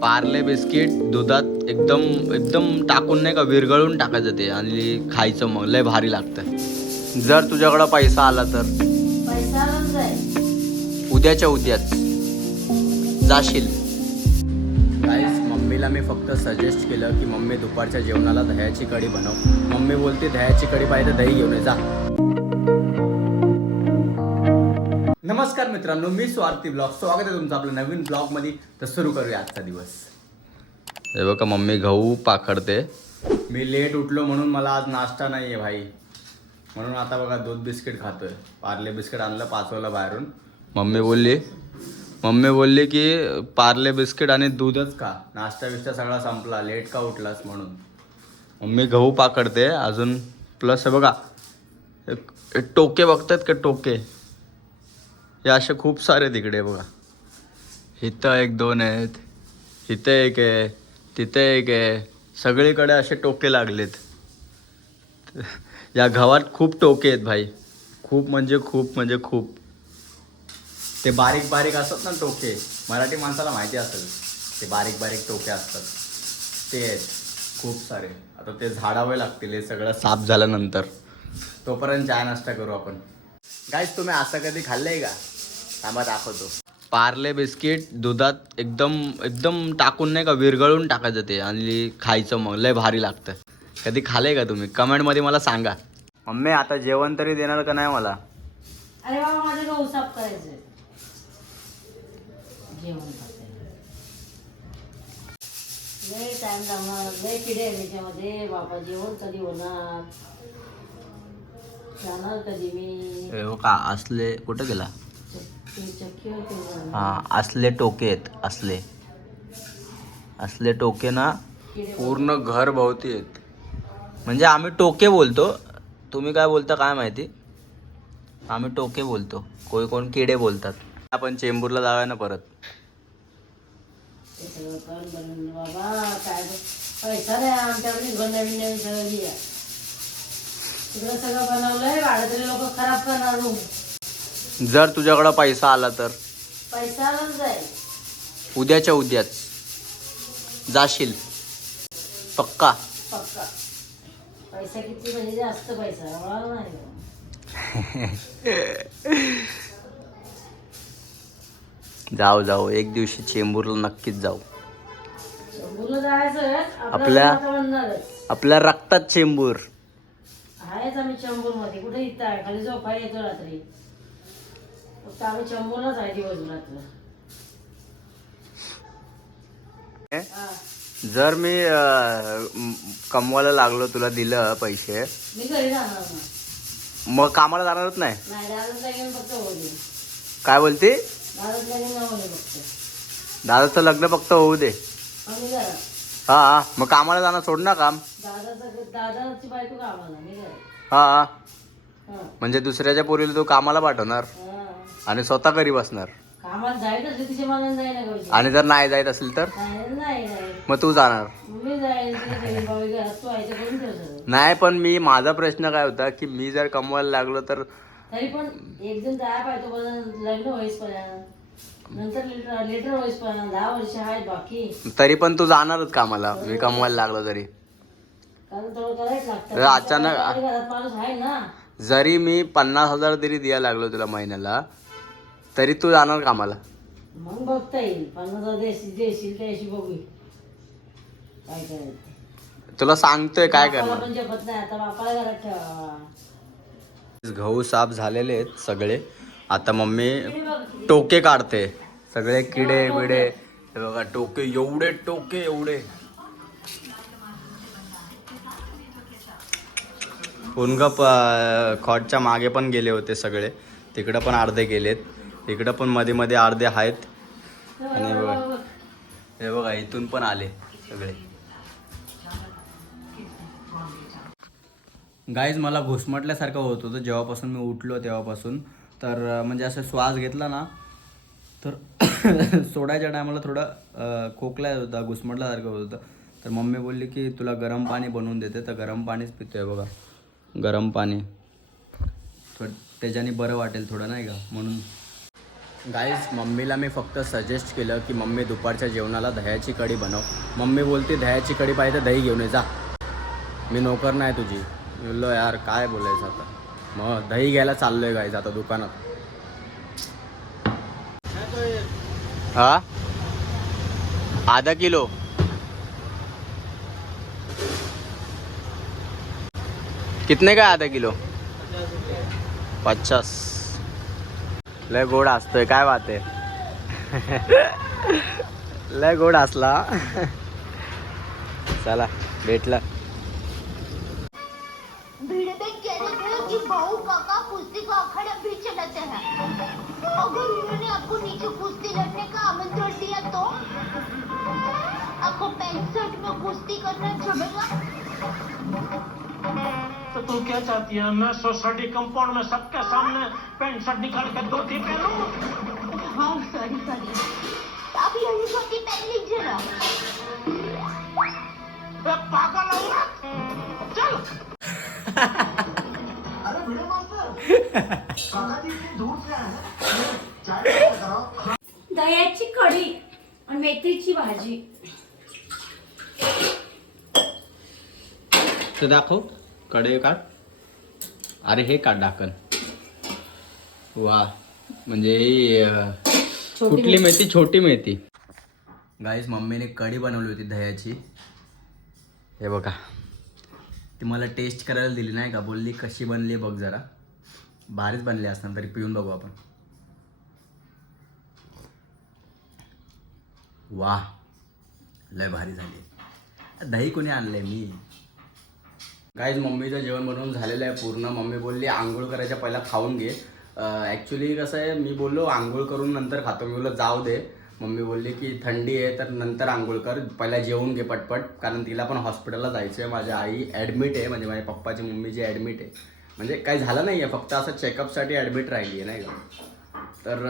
Parle biscuit दुधात एकदम एकदम टाकून नाही का विरघळून टाकायचं ते आणि खायचं मग लय भारी लागतं. जर तुझ्याकडं पैसा आला तर पैसा आलाच आहे. उद्याच्या उद्याच जाशील. गाईस मम्मीला मी फक्त सजेस्ट केलं की मम्मी दुपारच्या जेवणाला दह्याची कढी बनव. मम्मी बोलते दह्याची कढी पाहिजे दही घेऊन ये जा. नमस्कार मित्रांनो, मी स्वार्थी ब्लॉग स्वागत आहे तुमचं आपल्या नवीन ब्लॉगमध्ये. तर सुरू करूया आजचा दिवस. हे बघा मम्मी गहू पाखडते. मी लेट उठलो म्हणून मला आज नाश्ता नाही आहे भाई, म्हणून आता बघा दूध बिस्किट खातोय. पार्ले बिस्किट आणलं 5 वाला बाहेरून. मम्मी बोलली की पार्ले बिस्किट आणि दूधच खा, नाश्ता बिस्टा सगळा संपला, लेट का उठलास म्हणून. मम्मी गहू पाखडते अजून. प्लस हे बघा टोके बघतात का, टोके हे असे खूप सारे तिकडे बघा. इथं 1-2 आहेत, इथे एक आहे, तिथे एक आहे. सगळीकडे असे टोके लागलेत. या गावात खूप टोके आहेत भाई, खूप म्हणजे खूप. ते बारीक बारीक असतात ना टोके, मराठी माणसाला माहिती असेल ते बारीक बारीक टोके असतात ते आहेत खूप सारे. आता ते झाडावे लागतील हे सगळं साफ झाल्यानंतर. तोपर्यंत चहा नाश्ता करू आपण. गाईस तुम्ही असं कधी खाल्लंय का? थांबा दाखवतो. पार्ले बिस्किट दुधात एकदम एकदम टाकून नाही का विरघळून टाकायचं ते आणि खायचं मग लय भारी लागतं. कधी खाल्लंय का तुम्ही? कमेंटमध्ये मला सांगा. मम्मी आता जेवण तरी देणार का नाही मला? अरे बाबा माझे गहू साफ करायचे, जेवण करते. लय टाइम लागणार, लय किडे आहे त्याच्यामध्ये. बाबा जेवण कधी होणार, जाणार कधी मी? हे का असले कुठं गेला? चक्की होते. हा असले टोके आहेत, असले टोके ना पूर्ण घर भोवती आहेत. म्हणजे आम्ही टोके बोलतो, तुम्ही काय बोलता काय माहिती. आम्ही टोके बोलतो, कोण किडे बोलतात. आपण चेंबूरला जाऊया ना परत. ते सगळं कर बनवून बाबा, काय पैसा नाही आमच्याकडे. नवीन सगळं घ्या, तिकडं सगळं बनवलंय. भाडतरी लोक खराब करणार रूम. जर तुझ्याकडं पैसा आला तर पैसा आलाच आहे. उद्याच्या उद्याच जाशील पक्का. पक्का. पैसा किती म्हणजे जास्त पैसा मला नाही. जाऊ एक दिवशी चेंबूरला नक्कीच जाऊ. चेंबूरला जायचं आपल्या- आपल्या रक्तात चेंबूर आहेच. आम्ही चेंबूर मध्ये कुठे इथं आहे, खाली झोपा येतो रात्री. फक्त आम्ही चेंबूरलाच आहे दिवसभरात. जर मी कमवायला लागलो, तुला दिलं पैसे, मी घरी जाणार ना. मग कामाला जाणारच नाही. नाही दादाच लागेल फक्त होऊ दे. काय बोलते? दादाच लागेल ना होऊ दे फक्त. दादाचं लग्न फक्त होऊ दे. आम्ही घरात. हा मग कामाला जाणं सोड ना काम. दादाची बायको कामाला, मी घरात. हा हा. म्हणजे दुसऱ्याच्या पोरीला तू कामाला पाठवणार हा. आणि स्वतः घरी बसणार. कामाला जायचं असले तिच्या मनाने जायला पाहिजे. आणि जर नाही जायत असेल तर नाही मग तू जाणार मी जाईल घरात. तू आयचं करून ठेव सगळं. नाही. पण माझा प्रश्न काय होता की मी जर कमवायला लागलो तर तरी पण एक जण जायला पाहिजे. पण लग्न होईसपर्यंत, नंतर लेटर होईसपर्यंत 10 वर्ष आहेत बाकी. तरी पण तू जाणारच कामाला मी कमवायला लागलो तरी. कारण थोडं करायच तर लागतं. अचानक घरात माणूस आहे ना. जरी मी 50,000 तरी द्यायला लागलो तुला महिन्याला, तरी तू जाणार कामाला. मग बघता येईल. 50,000 देशील त्याशी बघू काय करायचं. तुला सांगतोय काय बापाला करणार. पण जपत नाही आता. बापाला घरात ठेवा. गहू साफ झालेले आहेत सगळे. आता मम्मी टोके काढते, सगळे किडे बिडे. हे बघा टोके, एवढे टोके एवढे. पुनगप खॉटच्या मागे पण गेले होते सगळे, तिकडं पण अर्धे गेलेत, इकडं पण मध्ये मध्ये अर्धे आहेत. आणि हे बघा इथून पण आले सगळे. गाईज मला घुसमटल्यासारखं होत होतं जेव्हापासून मी उठलो तेव्हापासून. तर म्हणजे असं श्वास घेतला ना तर सोडायच्या टायमाला थोडं खोकला येत होता, घुसमटल्यासारखं होत होतं. तर मम्मी बोलली की तुला गरम पाणी बनवून देते. तर गरम पाणीच पितोय बघा, गरम पाणी. थोडं त्याच्याने बरं वाटेल थोडं नाही का म्हणून. गाईज मम्मीला मी फक्त सजेस्ट केलं की मम्मी दुपारच्या जेवणाला दह्याची कढी बनव. मम्मी बोलते दह्याची कढी पाहिजे दही घेऊन ये जा, मी नोकर नाही तुझी. मी बोललो यार काय बोलायचं आता. मग दही घ्यायला चाललोय गाईज आता दुकानात. हा आधा किलो. कितने का आधा किलो? 50. लय गोड असतोय काय बात आहे. लय गोड असला. चला भेटला. भीड़ में कहने थे कि बहू काका कुश्ती का अखाड़ा भी चलाते हैं। अगर उन्होंने आपको नीचे कुश्ती लड़ने का आमंत्रण दिया तो आपको 65 में कुश्ती करना जमेगा? तो तू क्या चाहती है, मैं सोसाइटी कंपाउंड में सबके सामने पैंट शर्ट निकाल के धोती पहनूं? हाँ सॉरी आप यही धोती पहन लीजिए ना। ए, पागल औरत, चल. दह्याची कढी आणि मेथीची भाजी. तर दाखव कडे काढ. अरे हे काढ ढाकण. वा म्हणजे कुठली मेथी? छोटी मेथी. गाईस मम्मीने कढी बनवली होती दह्याची. हे बघा ती मला टेस्ट करायला दिली नाही का, बोलली कशी बनली बघ जरा. भारीच बनली असताना तरी पिऊन बघू आपण. वा लय भारी झाली. दही कोणी आणलंय? मी. गाईज मम्मीचं जेवण बनवून झालेलं आहे पूर्ण. मम्मी बोलली आंघोळ करायच्या पहिला खाऊन घे. ॲक्च्युली कसं आहे, मी बोललो आंघोळ करून नंतर खातो. मी बोललो जाऊ दे. मम्मी बोलली की थंडी आहे तर नंतर आंघोळ कर, पहिला जेवून घे पटपट, कारण तिला पण हॉस्पिटलला जायचं आहे. माझी आई ॲडमिट आहे, म्हणजे माझ्या पप्पाची मम्मीची ॲडमिट आहे. म्हणजे काही झालं नाही आहे, फक्त असं चेकअपसाठी ॲडमिट राहिली आहे नाही का. तर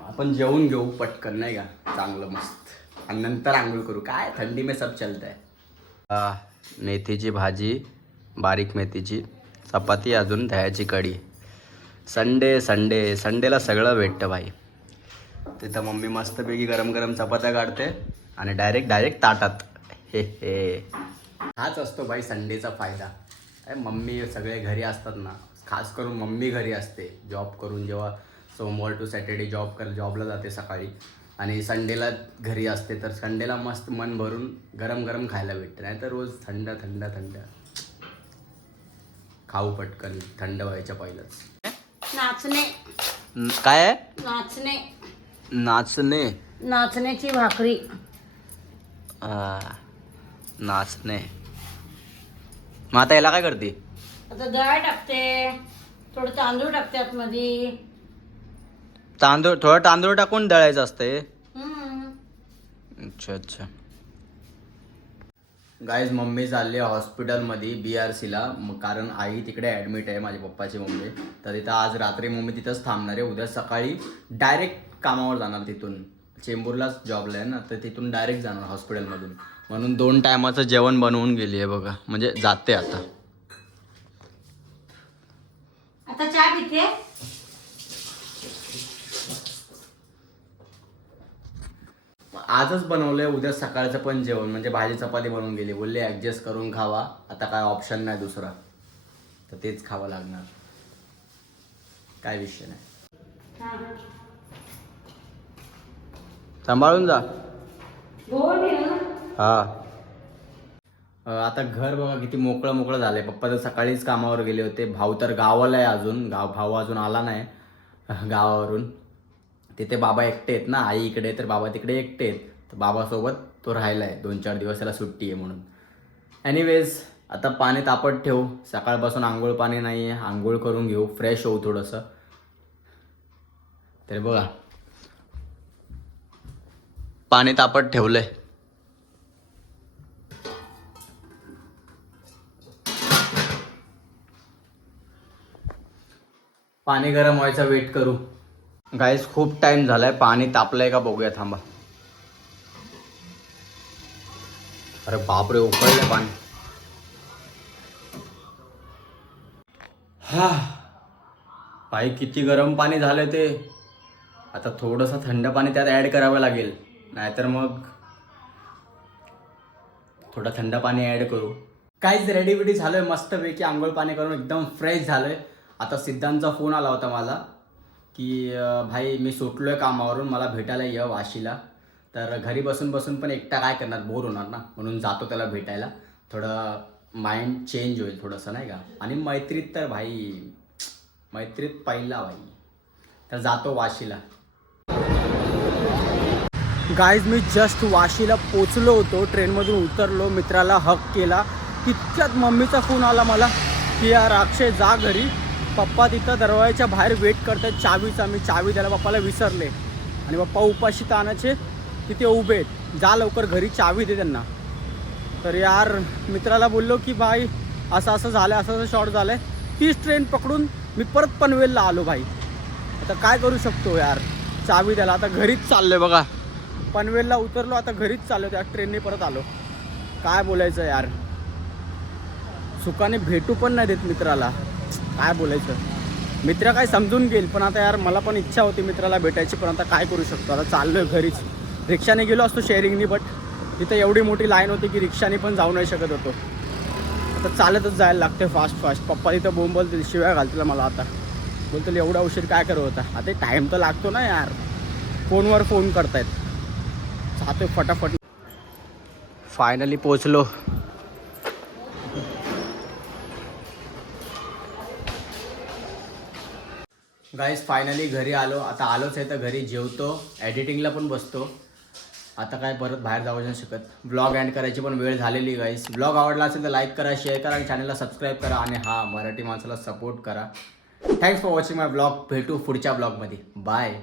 आपण जेवून घेऊ पटकन नाही का, चांगलं मस्त, आणि नंतर आंघोळ करू. काय थंडी में सब चलतं आहे. मेथीची भाजी, बारीक मेथीची चपाती, अजून दह्याची कढी. संडेला सगळं भेटतं भाई. तिथं मम्मी मस्तपैकी गरम गरम चपात्या काढते आणि डायरेक्ट ताटात. हे हाच असतो भाई संडेचा फायदा. मम्मी सगळे घरी असतात ना, खास करून मम्मी घरी असते जॉब करून. जेव्हा सोमवार टू सॅटर्डे जॉबला जाते सकाळी आणि संडेला घरी असते, तर संडेला मस्त मन भरून गरम गरम खायला भेटतं. नाही तर रोज थंड खाऊ पटकन थंड व्हायच्या पहिलंच. नाचणे. काय आहे? नाचणे. नाचण्याची भाकरी. नाचणे. मग आता याला काय करते? आता डाळ टाकते, थोडं तांदूळ टाकते आतमध्ये. थोडं तांदूळ टाकून दळायचं असतंय. अच्छा. गाईज मम्मी चालली हॉस्पिटलमध्ये BRCला, कारण आई तिकडे ॲडमिट आहे, माझ्या पप्पाची मम्मी. तर तिथं आज रात्री मम्मी तिथंच थांबणार आहे. उद्या सकाळी डायरेक्ट कामावर जाणार. तिथून चेंबूरलाच जॉबला आहे ना, तर तिथून डायरेक्ट जाणार हॉस्पिटलमधून. म्हणून 2 टायमाचं जेवण बनवून गेली आहे बघा, म्हणजे जाते आता. चहा पिते. आजच बनवलंय, उद्या सकाळचं पण जेवण, म्हणजे भाजी चपाती बनवून गेली. बोलले ॲडजस्ट करून खावा, आता काय ऑप्शन नाही दुसरा, तर तेच खावं लागणार. काय विषय नाही. सांभाळून जा. हा. आता घर बघा किती मोकळं झालंय. पप्पा तर सकाळीच कामावर गेले होते. भाऊ तर गावाला आहे अजून. भाऊ अजून आला नाही गावावरून. तिथे बाबा एकटे आहेत ना, आई इकडे तर बाबा तिकडे एकटे आहेत. तर बाबासोबत तो राहिला आहे 2-4 दिवस, त्याला सुट्टी आहे म्हणून. एनिवेज आता पाणी तापत ठेवू. सकाळपासून आंघोळ पाणी नाही आहे, आंघोळ करून घेऊ, फ्रेश होऊ थोडंसं. तर बघा पाणी तापत ठेवलंय. पाणी गरम व्हायचा वेट करू. गाईस खूप टाइम झालाय. पाणी तापलंय का बघूया, थांबा. अरे बापरे, उकळलंय पाणी. हा भाई किती गरम पाणी झालंय ते. आता थोडंसं थंड पाणी त्यात ॲड करावं लागेल, नाहीतर मग थोडं थंड पाणी ॲड करू. काहीच रेडी बिडी झालोय मस्तपैकी, आंघोळ पाणी करून एकदम फ्रेश झालोय. आता सिद्धांतचा फोन आला होता मला की भाई मी सुटलोय कामावरून, मला भेटायला ये वाशीला. तर घरी बसून बसून पण एकटा काय करणार, बोर होणार ना, म्हणून जातो त्याला भेटायला. थोडं माइंड चेंज होईल थोडंसं नाही का. आणि मैत्रीत तर भाई, मैत्रीत पहिला भाई, तर जातो वाशीला. गाईज मी जस्ट वाशीला पोचलो होतो, ट्रेनमधून उतरलो, मित्राला हक केला. तितक्यात मम्मीचा फोन आला मला की यार अक्षय जा घरी, पप्पा तिथं दरवाजाच्या बाहेर वेट करतात चावीचा. मी चावी द्यायला पप्पाला विसरले आणि पप्पा उपाशी तानाचे तिथे उभे आहेत, जा लवकर घरी चावी दे त्यांना. तर यार मित्राला बोललो की भाई असं असं झालं, असं असं शॉर्ट झालं आहे. तीच ट्रेन पकडून मी परत पनवेलला आलो भाई. आता काय करू शकतो यार, चावी द्यायला. आता घरीच चाललो आहे बघा, पनवेलला उतरलो, आता घरीच चाललो, त्या ट्रेनने परत आलो. काय बोलायचं यार, सुखाने भेटू पण नाही देत मित्राला, काय बोलायचं. मित्र काय समजून घेईल, पण आता यार मला पण इच्छा होती मित्राला भेटायची, पण आता काय करू शकतो. आता चाललो आहे घरीच. रिक्षाने गेलो असतो शेअरिंगनी, बट तिथं एवढी मोठी लाईन होती की रिक्षाने पण जाऊ नाही शकत होतो. आता चालतच जायला लागते फास्ट फास्ट. पप्पा तिथं बोंबलतील, शिव्या घालतील मला. आता बोलतील एवढा उशीर काय करत होता. आता टाईम तर लागतो ना यार, फोनवर फोन करतायत. जातो फटाफट. फायनली पोचलो. गाईज फायनली घरी आलो. आता आलोच आहे तर घरी जेवतो, एडिटिंगला पण बसतो. आता काय परत बाहेर जाऊ नाही शकत. ब्लॉग एंड करायची पण वेळ झालेली गाईज. ब्लॉग आवडला असेल तर लाईक करा, शेअर करा, चॅनलला सबस्क्राईब करा आणि हा मराठी माणसाला सपोर्ट करा. Thanks for watching my blog. भेटू पुढच्या ब्लॉगमध्ये. बाय.